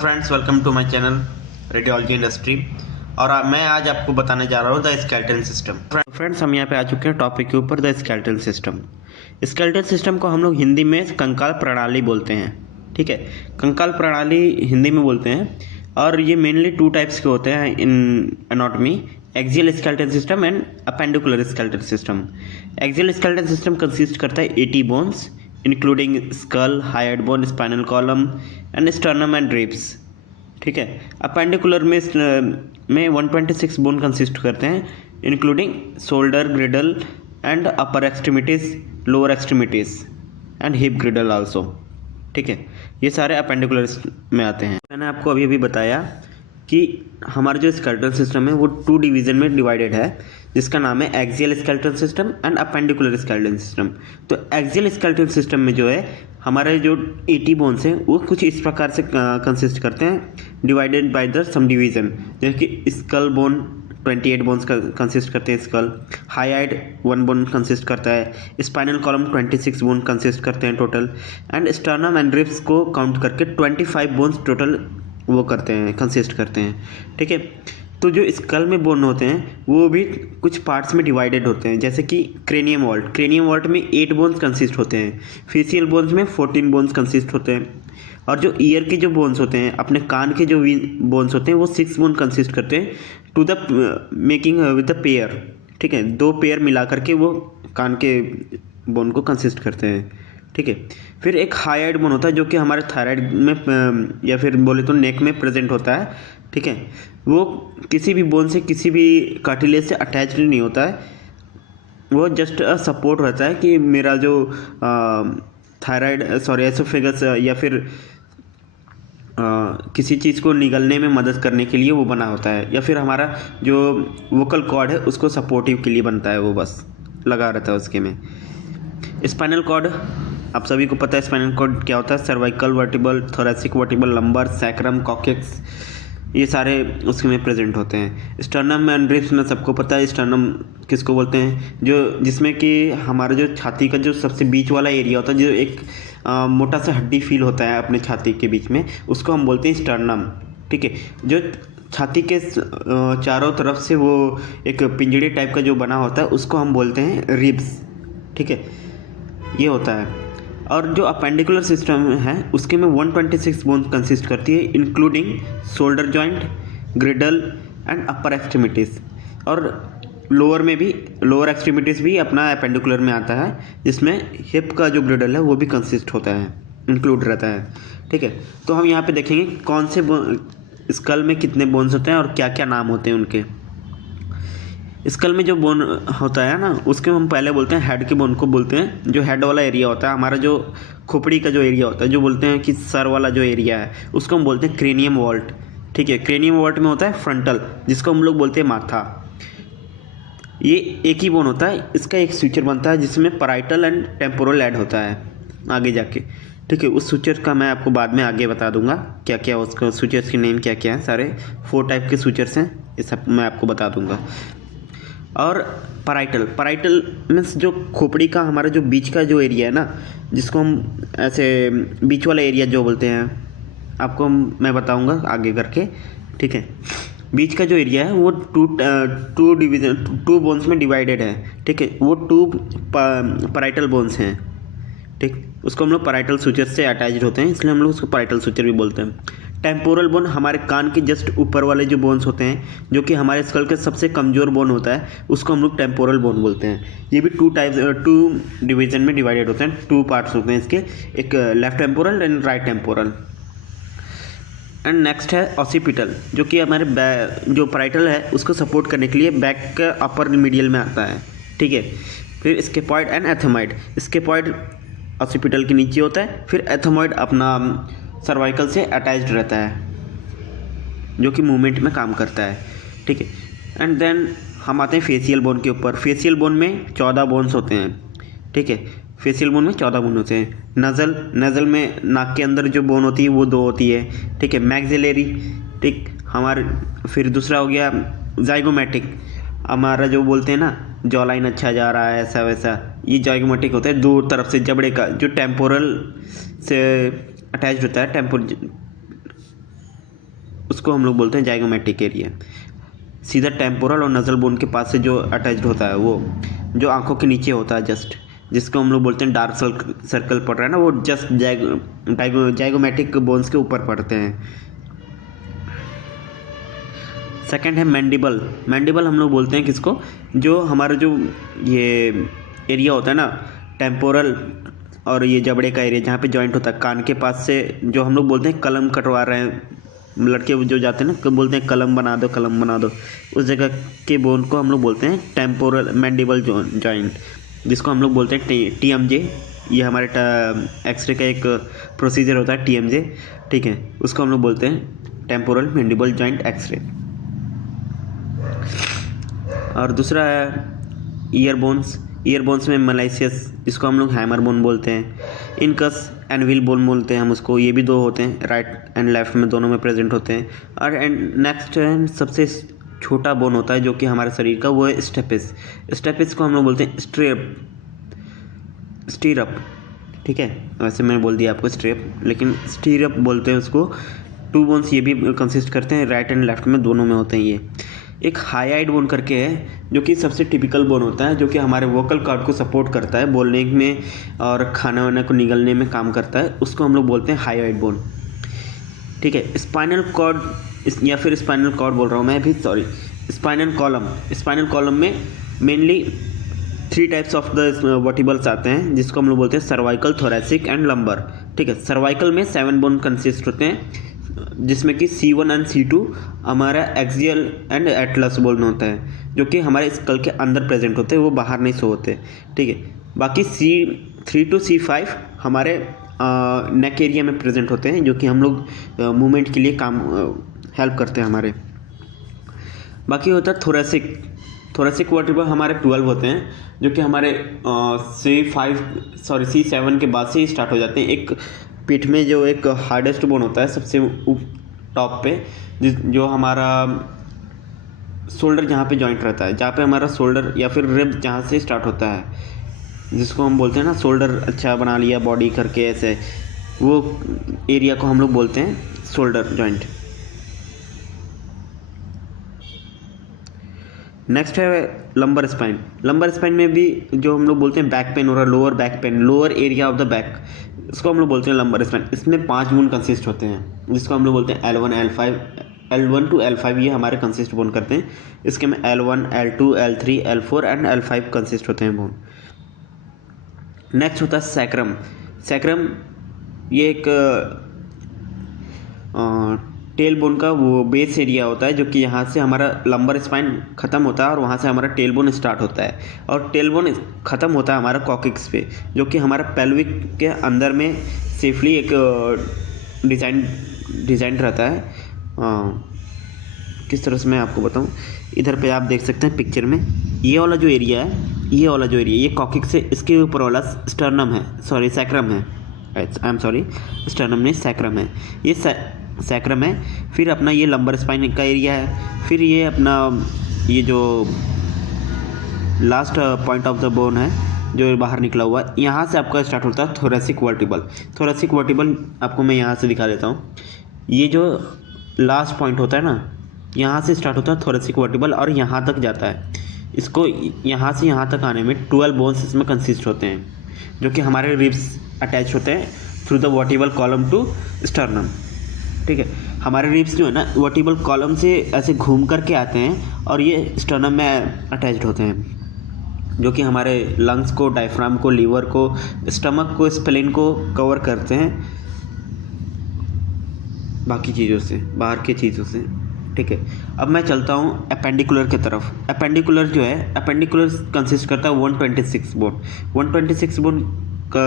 Friends, welcome to my channel radiology industry. और मैं आज आपको बताने जा रहा हूँ द स्केलेटल सिस्टम। फ्रेंड्स, हम यहाँ पे आ चुके हैं टॉपिक के ऊपर, the skeletal system. Skeletal system को हम लोग हिंदी में कंकाल प्रणाली बोलते हैं। ठीक है, कंकाल प्रणाली हिंदी में बोलते हैं। और ये मेनली टू टाइप्स के होते हैं in anatomy, axial skeletal system and appendicular skeletal system. Axial skeletal system consist करता है 80 bones including skull, hyoid bone, spinal column and sternum and ribs. ठीक है, अपेंडिकुलर में 126 बोन कंसिस्ट करते हैं including shoulder, girdle and upper extremities, lower extremities and hip girdle also. ठीक है, ये सारे अपेंडिकुलर में आते हैं। मैंने आपको अभी अभी बताया कि हमारा जो स्केलेटल सिस्टम है वो 2 डिवीज़न में डिवाइडेड है, जिसका नाम है axial skeletal system and appendicular skeletal system. तो एक्सियल स्केलेटल सिस्टम में जो है हमारे जो 80 बोन्स हैं वो कुछ इस प्रकार से कंसिस्ट करते हैं, divided by the sum division. जैसे कि स्कल बोन 28 बोन्स का कंसिस्ट करते हैं स्कल, हाइड 1 बोन कंसिस्ट करता है, स्पाइनल कॉलम 26 बोन कंसिस्ट करते हैं total, and sternum and ribs को काउंट करके 25 बोन्स टोटल वो करते हैं, कंसिस्ट करते हैं। ठीक है, तो जो स्कल में बोन होते हैं वो भी कुछ पार्ट्स में डिवाइडेड होते हैं, जैसे कि क्रेनियम वॉल्ट में 8 बोन्स कंसिस्ट होते हैं, फेशियल बोन्स में 14 बोन्स कंसिस्ट होते हैं, और जो ईयर के जो बोन्स होते हैं, अपने कान के जो बोन्स होते हैं वो 6 बोन कंसिस्ट करते हैं to the making with the pair. ठीक है, 2 पेयर मिला करके वो कान के बोन को कंसिस्ट करते हैं। ठीक है, फिर एक हाइड बोन होता है जो कि हमारे थायराइड में या फिर बोले तो नेक में प्रेजेंट होता है। ठीक है, वो किसी भी बोन से, किसी भी कार्टिलेज से अटैच्ड नहीं होता है, वो जस्ट सपोर्ट रहता है कि मेरा जो थायराइड एसोफेगस या फिर किसी चीज़ को निगलने में मदद करने के लिए वो बना होता है, या फिर हमारा जो वोकल कॉर्ड है उसको सपोर्टिव के लिए बनता है, वो बस लगा रहता है उसके में। स्पाइनल कॉर्ड, आप सभी को पता है स्पाइनल कॉर्ड क्या होता है। Cervical vertebral, thoracic vertebral, lumbar, sacrum, coccyx, ये सारे उसके में प्रेजेंट होते हैं। स्टर्नम एंड रिब्स में सबको पता है स्टर्नम किसको बोलते हैं, जो जिसमें कि हमारा जो छाती का जो सबसे बीच वाला एरिया होता है, जो एक मोटा सा हड्डी फील होता है अपने छाती के बीच में, उसको हम बोलते हैं स्टर्नम। ठीक है, जो छाती के चारों तरफ से वो एक पिंजड़े टाइप का जो बना होता है उसको हम बोलते हैं रिब्स। ठीक है, ये होता है। और जो अपेंडिकुलर सिस्टम है उसके में 126 बोन कंसिस्ट करती है including shoulder joint, ग्रिडल and upper extremities. और लोअर में भी, लोअर एक्सट्रीमिटीज़ भी अपना अपेंडिकुलर में आता है, जिसमें हिप का जो ग्रिडल है वो भी कंसिस्ट होता है, इंक्लूड रहता है। ठीक है, तो हम यहाँ पे देखेंगे कौन से स्कल में कितने बोन्स होते हैं और क्या क्या नाम होते हैं उनके। स्कल में जो बोन होता है ना, उसके हम पहले बोलते हैं हेड के बोन को बोलते हैं। जो हेड वाला एरिया होता है, हमारा जो खोपड़ी का जो एरिया होता है, जो बोलते हैं कि सर वाला जो एरिया है, उसको हम बोलते हैं क्रेनियम वॉल्ट। ठीक है, क्रेनियम वॉल्ट में होता है फ्रंटल, जिसको हम लोग बोलते हैं माथा। ये एक ही बोन होता है, इसका एक सूचर बनता है जिसमें पैराइटल एंड टेम्पोरल ऐड होता है आगे जाके। ठीक है, उस सूचर का मैं आपको बाद में आगे बता दूंगा क्या क्या उसका सूचर्स के नेम क्या क्या हैं। सारे 4 टाइप के सूचर्स हैं, ये सब मैं आपको बता दूंगा। और पैराइटल मीन्स जो खोपड़ी का हमारा जो बीच का जो एरिया है ना, जिसको हम ऐसे बीच वाला एरिया जो बोलते हैं, आपको मैं बताऊंगा आगे करके। ठीक है, बीच का जो एरिया है वो टू बोन्स में डिवाइडेड है। ठीक है, वो 2 पैराइटल बोन्स हैं। ठीक, उसको हम लोग पैराइटल सूचर से अटैच्ड होते हैं, इसलिए हम लोग उसको पैराइटल सूचर भी बोलते हैं। टेम्पोरल बोन हमारे कान के जस्ट ऊपर वाले जो बोन्स होते हैं, जो कि हमारे स्कल के सबसे कमज़ोर बोन होता है, उसको हम लोग टेम्पोरल बोन बोलते हैं। ये भी 2 डिवीज़न में डिवाइडेड होते हैं, 2 पार्ट्स होते हैं इसके, एक left temporal and right temporal. And next है ऑसिपिटल, जो कि हमारे जो पैराइटल है उसको सपोर्ट करने के लिए बैक का अपर मीडियल में आता है। ठीक है, फिर स्केपॉइड एंड एथोमॉइड। स्केपॉइड ऑसिपिटल के नीचे होता है, फिर एथोमॉइड अपना सर्वाइकल से अटैच्ड रहता है, जो कि मूवमेंट में काम करता है। ठीक है, एंड देन हम आते हैं फेशियल बोन के ऊपर। फेशियल बोन में 14 बोन्स होते हैं। ठीक है, फेशियल बोन में 14 बोन होते हैं। नज़ल में नाक के अंदर जो बोन होती है वो 2 होती है। ठीक है, मैक्सिलरी। ठीक, हमारे फिर दूसरा हो गया जाइगोमेटिक, हमारा जो बोलते हैं ना जॉ लाइन अच्छा जा रहा है ऐसा वैसा, ये जाइगोमेटिक होता है, दो तरफ से जबड़े का जो टेम्पोरल से अटैच्ड होता है, उसको हम लोग बोलते हैं जाइगोमेट्रिक एरिया। सीधा टेम्पोरल और नजल बोन के पास से जो अटैच्ड होता है, वो जो आंखों के नीचे होता है जस्ट, जिसको हम लोग बोलते हैं डार्क सर्कल पड़ रहा है ना, वो जस्ट जाइगोमेट्रिक बोन्स के ऊपर पड़ते हैं। सेकंड है मैंडिबल। मैंडिबल हम लोग बोलते हैं किसको, जो हमारा जो ये एरिया होता है ना टेम्पोरल और ये जबड़े का एरिया जहाँ पे जॉइंट होता है कान के पास से, जो हम लोग बोलते हैं कलम कटवा रहे हैं, लड़के जो जाते हैं ना बोलते हैं कलम बना दो कलम बना दो, उस जगह के बोन को हम लोग बोलते हैं टेम्पोरल मैंडिबल जॉइंट, जिसको हम लोग बोलते हैं TMJ। ये हमारे एक्सरे का एक प्रोसीजर होता है TMJ, ठीक है, उसको हम लोग बोलते हैं टेम्पोरल मैंडिबल जॉइंट एक्सरे। और दूसरा है ईयर बोन्स। ईयर बोन्स में मलाइसियस, इसको हम लोग हैमर बोन बोलते हैं। इनकस एनविल बोन बोलते हैं हम उसको, ये भी दो होते हैं, राइट एंड लेफ्ट में दोनों में प्रेजेंट होते हैं। और नेक्स्ट सबसे छोटा बोन होता है जो कि हमारे शरीर का, वो है स्टेपिस। स्टेपिस को हम लोग बोलते हैं स्टीरअप, ठीक है, वैसे मैंने बोल दिया आपको स्ट्रेप, लेकिन स्टीरअप बोलते हैं उसको। 2 बोन्स ये भी कंसिस्ट करते हैं, राइट एंड लेफ्ट में दोनों में होते हैं ये। एक हाईआइड बोन करके है जो कि सबसे टिपिकल बोन होता है, जो कि हमारे वोकल कॉर्ड को सपोर्ट करता है, बोलने में और खाना वाना को निगलने में काम करता है, उसको हम लोग बोलते हैं हाईआइड बोन, ठीक है। स्पाइनल कॉर्ड या फिर स्पाइनल कॉर्ड बोल रहा हूँ मैं भी, sorry, spinal column. Spinal column में मेनली 3 टाइप्स ऑफ द वर्टिबल्स आते हैं, जिसको हम लोग बोलते हैं सर्वाइकल, थोरैसिक एंड लंबर, ठीक है। सर्वाइकल में 7 बोन कंसिस्ट होते हैं, जिसमें कि C1 एंड C2 हमारा एक्सियल एंड एटलस बोन होता है, जो कि हमारे स्कल के अंदर प्रेजेंट होते हैं, वो बाहर नहीं सो होते, ठीक है। बाकी C3 to C5 हमारे नेक एरिया में प्रेजेंट होते हैं, जो कि हम लोग मूवमेंट के लिए काम हेल्प करते हैं हमारे। बाकी होता है थोरैसिक। थोरैसिक वर्टिब्रा हमारे 12 होते हैं, जो कि हमारे C7 के बाद से ही स्टार्ट हो जाते हैं। एक पीठ में जो एक हार्डेस्ट बोन होता है सबसे टॉप पे, जो हमारा शोल्डर जहाँ पे जॉइंट रहता है, जहाँ पे हमारा शोल्डर या फिर रिब जहाँ से स्टार्ट होता है, जिसको हम बोलते हैं ना शोल्डर अच्छा बना लिया बॉडी करके ऐसे, वो एरिया को हम लोग बोलते हैं शोल्डर जॉइंट। नेक्स्ट है लंबर स्पाइन। लंबर स्पाइन में भी जो हम लोग बोलते हैं बैक पेन हो रहा है, lower back pain, lower area of the back, इसको हम लोग बोलते हैं लंबर स्पाइन। इसमें 5 बोन कंसिस्ट होते हैं, जिसको हम लोग बोलते हैं L1 to L5 ये हमारे कंसिस्ट बोन करते हैं। इसके में L1, L2, L3, L4 and L5 consist होते हैं बोन। नेक्स्ट होता है सैक्रम। सैक्रम ये एक टेल बोन का वो बेस एरिया होता है, जो कि यहाँ से हमारा लंबर स्पाइन ख़त्म होता है और वहाँ से हमारा टेल बोन स्टार्ट होता है, और टेल बोन ख़त्म होता है हमारा कॉकिक्स पे, जो कि हमारा पेल्विक के अंदर में सेफली एक डिज़ाइन रहता है। किस तरह से मैं आपको बताऊँ, इधर पे आप देख सकते हैं पिक्चर में, ये वाला जो एरिया है, ये कॉकिक्स से इसके ऊपर वाला स्टर्नम है, सॉरी सैक्रम है, आई एम सॉरी, स्टर्नम नहीं सैक्रम है, ये सैक्रम है। फिर अपना ये लंबर स्पाइन का एरिया है, फिर ये अपना ये जो last point of the bone है जो बाहर निकला हुआ है, यहाँ से आपका स्टार्ट होता है थोरैसिक वर्टिबल। थोरैसिक वर्टिबल आपको मैं यहाँ से दिखा देता हूँ, ये जो लास्ट पॉइंट होता है ना, यहाँ से स्टार्ट होता है थोरैसिक वर्टिबल और यहाँ तक जाता है। इसको यहाँ से यहाँ तक आने में 12 बोन्स इसमें कंसिस्ट होते हैं, जो कि हमारे रिब्स अटैच होते हैं through the vertebral column to sternum, ठीक है। हमारे रिब्स जो है ना वर्टिबल कॉलम से ऐसे घूम करके आते हैं और ये स्टर्नम में अटैच्ड होते हैं, जो कि हमारे लंग्स को, डायफ्राम को, लीवर को, स्टमक को, स्प्लेन को कवर करते हैं बाकी चीज़ों से, बाहर की चीज़ों से, ठीक है। अब मैं चलता हूँ अपेंडिकुलर की तरफ। अपेंडिकुलर जो है, अपेंडिकुलर कंसिस्ट करता है 126 बोन। 126 बोन का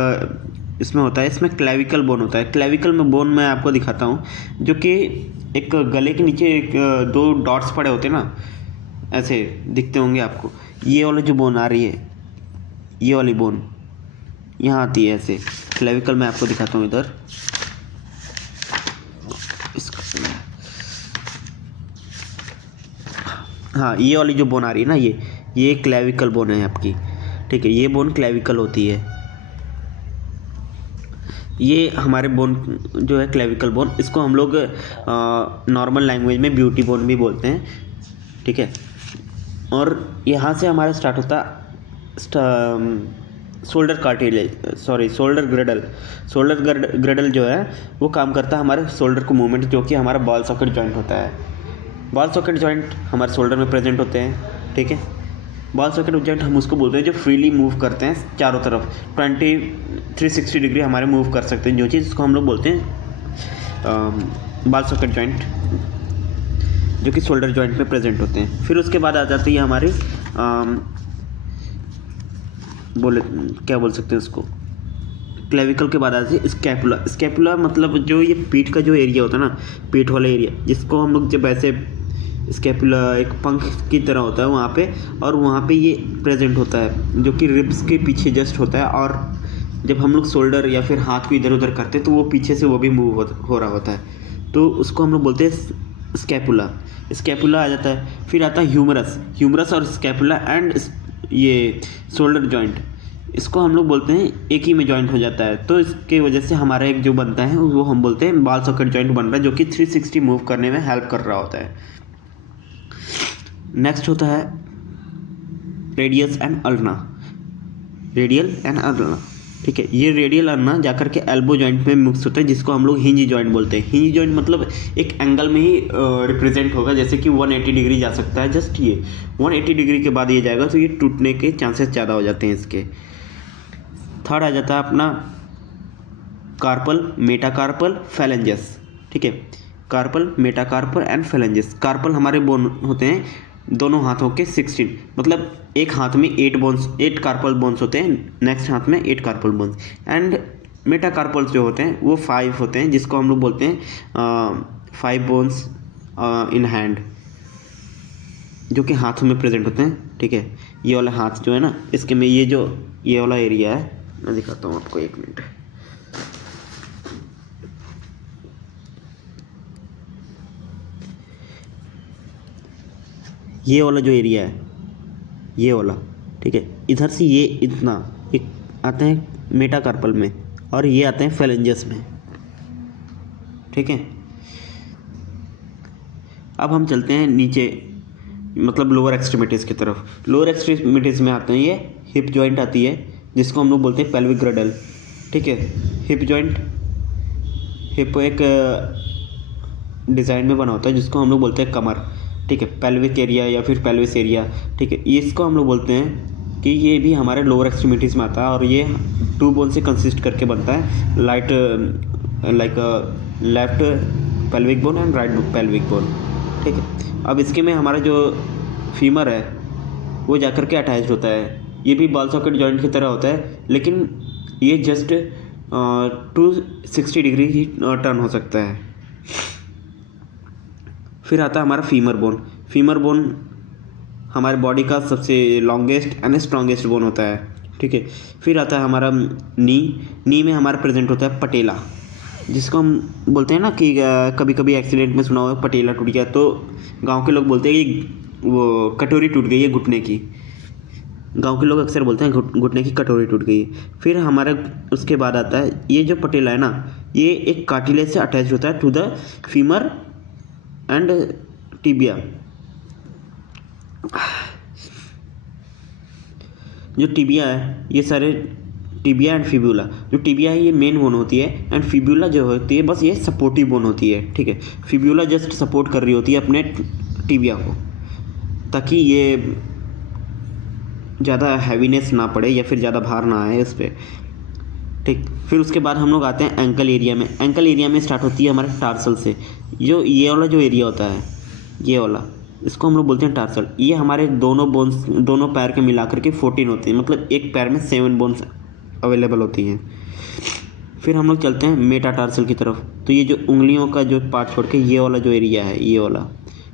इसमें होता है, इसमें क्लेविकल बोन होता है। क्लेविकल में बोन मैं आपको दिखाता हूँ, जो कि एक गले के नीचे 2 डॉट्स पड़े होते हैं ना, ऐसे दिखते होंगे आपको। ये वाली जो बोन आ रही है, ये वाली बोन यहाँ आती है ऐसे। क्लेविकल मैं आपको दिखाता हूँ इधर, हाँ, ये वाली जो बोन आ रही है ना, ये क्लेविकल बोन है आपकी, ठीक है। ये बोन क्लेविकल होती है। ये हमारे बोन जो है क्लेविकल बोन, इसको हम लोग नॉर्मल लैंग्वेज में ब्यूटी बोन भी बोलते हैं, ठीक है। और यहाँ से हमारा स्टार्ट होता shoulder cartilage, shoulder Gradle. Shoulder Gradle जो है वो काम करता है हमारे शोल्डर को मूवमेंट, जो कि हमारा बॉल सॉकेट जॉइंट होता है। बॉल सॉकेट जॉइंट हमारे शोल्डर में प्रेजेंट होते हैं, ठीक है। बॉल सॉकेट जॉइंट हम उसको बोलते हैं जो फ्रीली मूव करते हैं चारों तरफ, 360 डिग्री हमारे मूव कर सकते हैं जो चीज़, उसको हम लोग बोलते हैं बॉल सॉकेट जॉइंट, जो कि शोल्डर जॉइंट में प्रेजेंट होते हैं। फिर उसके बाद आ जाती है हमारी क्या बोल सकते हैं उसको, क्लेविकल के बाद आती है स्कैपुला। स्कैपुला मतलब जो ये पीठ का जो एरिया होता है ना, पीठ वाला एरिया, जिसको हम लोग जब ऐसे स्कैपुला एक पंख की तरह होता है वहाँ पे, और वहाँ पे ये प्रेजेंट होता है जो कि रिब्स के पीछे जस्ट होता है। और जब हम लोग शोल्डर या फिर हाथ को इधर उधर करते हैं तो वो पीछे से वो भी मूव हो रहा होता है, तो उसको हम लोग बोलते हैं स्कैपुला। स्कैपुला आ जाता है। फिर आता है ह्यूमरस और स्कैपुला एंड ये शोल्डर जॉइंट, इसको हम लोग बोलते हैं एक ही में जॉइंट हो जाता है, तो इसके वजह से हमारा एक जो बनता है वो हम बोलते हैं बॉल सॉकेट जॉइंट बन रहा है, जो कि 360 मूव करने में हेल्प कर रहा होता है। नेक्स्ट होता है रेडियल एंड अल्ना, ठीक है। ये रेडियल अल्ना जाकर के एल्बो जॉइंट में मिक्स होता है, जिसको हम लोग हिंज जॉइंट बोलते हैं। हिंज जॉइंट मतलब एक एंगल में ही रिप्रेजेंट होगा, जैसे कि 180 डिग्री जा सकता है, जस्ट ये 180 डिग्री के बाद ये जाएगा तो ये टूटने के चांसेस ज़्यादा हो जाते हैं इसके। थर्ड आ जाता है अपना कार्पल, मेटाकार्पल, फेलेंजस, ठीक है। Carpal, metacarpal and phalanges. Carpal हमारे बोन होते हैं दोनों हाथों के 16, मतलब एक हाथ में 8 कार्पल बोन्स होते हैं, नेक्स्ट हाथ में 8 कार्पल बोन्स। एंड मेटाकार्पल्स जो होते हैं वो 5 होते हैं, जिसको हम लोग बोलते हैं 5 बोन्स इन हैंड, जो कि हाथों में प्रेजेंट होते हैं, ठीक है। ये वाला हाथ जो है ना, इसके में ये वाला एरिया है, मैं दिखाता हूँ आपको, 1 मिनट। ये वाला जो एरिया है, ये वाला, ठीक है, इधर से ये इतना एक आते हैं मेटाकार्पल में, और ये आते हैं फेलेंजस में, ठीक है। अब हम चलते हैं नीचे, मतलब लोअर एक्सट्रीमिटीज़ की तरफ। लोअर एक्सट्रीमिटीज़ में आते हैं ये हिप जॉइंट आती है, जिसको हम लोग बोलते हैं पेल्विक ग्रेडल, ठीक है। हिप जॉइंट, हिप एक डिज़ाइन में बना होता है, जिसको हम लोग बोलते हैं कमर, ठीक है। पेल्विक एरिया या फिर पेल्विस एरिया, ठीक है, इसको हम लोग बोलते हैं कि ये भी हमारे लोअर एक्सट्रीमिटीज़ में आता है, और ये 2 बोन से कंसिस्ट करके बनता है, like left pelvic bone and right pelvic bone, ठीक है। अब इसके में हमारा जो फीमर है वो जाकर के अटैच होता है, ये भी बॉल सॉकेट जॉइंट की तरह होता है, लेकिन ये जस्ट 260 डिग्री ही टर्न हो सकता है। फिर आता है हमारा फीमर बोन। फीमर बोन हमारे बॉडी का सबसे लॉन्गेस्ट एंड स्ट्रॉन्गेस्ट बोन होता है, ठीक है। फिर आता है हमारा नी में हमारा प्रेजेंट होता है पटेला, जिसको हम बोलते हैं ना कि कभी कभी एक्सीडेंट में सुना हुआ पटेला टूट गया, तो गांव के लोग बोलते हैं कि वो कटोरी टूट गई है घुटने की। गांव के लोग अक्सर बोलते हैं घुटने की कटोरी टूट गई है। फिर हमारा उसके बाद आता है ये जो पटेला है ना, ये एक कार्टिलेज से अटैच होता है to the femur and tibia. जो टिबिया है, ये सारे टिबिया एंड फिब्यूला, जो टिबिया है ये मेन बोन होती है, एंड फिब्यूला जो होती है बस ये सपोर्टिव बोन होती है, ठीक है। फिब्यूला जस्ट सपोर्ट कर रही होती है अपने टिबिया को, ताकि ये ज़्यादा हैवीनेस ना पड़े या फिर ज़्यादा भार ना आए उस पर, ठीक। फिर उसके बाद हम लोग आते हैं एंकल एरिया में। एंकल एरिया में स्टार्ट होती है हमारे टार्सल से, जो ये वाला जो एरिया होता है, ये वाला, इसको हम लोग बोलते हैं टार्सल। ये हमारे दोनों पैर के मिलाकर के 14 होते हैं, मतलब एक पैर में 7 बोन्स अवेलेबल होती हैं। फिर हम लोग चलते हैं मेटाटार्सल की तरफ। तो ये जो उंगलियों का जो पार्ट छोड़ के ये वाला जो एरिया है, ये वाला,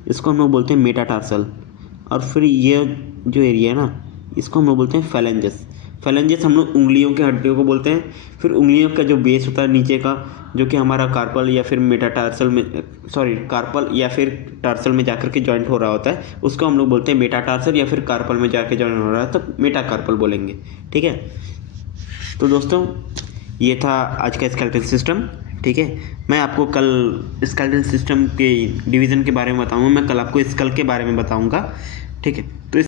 इसको हम लोग बोलते हैं मेटाटार्सल। और फिर ये जो एरिया है ना, इसको हम लोग बोलते हैं फेलेंजस। फेलेंजस हम लोग उंगलियों के हड्डियों को बोलते हैं। फिर उंगलियों का जो बेस होता है नीचे का, जो कि हमारा कार्पल या फिर मेटाटार्सल में, कार्पल या फिर टार्सल में जाकर के जॉइंट हो रहा होता है, उसको हम लोग बोलते हैं मेटाटार्सल, या फिर कार्पल में जाकर जॉइंट हो रहा है तो मेटाकार्पल बोलेंगे, ठीक है। तो दोस्तों ये था आज का स्केलेटल सिस्टम। ठीक है, मैं आपको कल स्केलेटल सिस्टम के डिवीज़न के बारे में बताऊँगा, मैं कल आपको स्कल के बारे में बताऊँगा। ठीक है, तो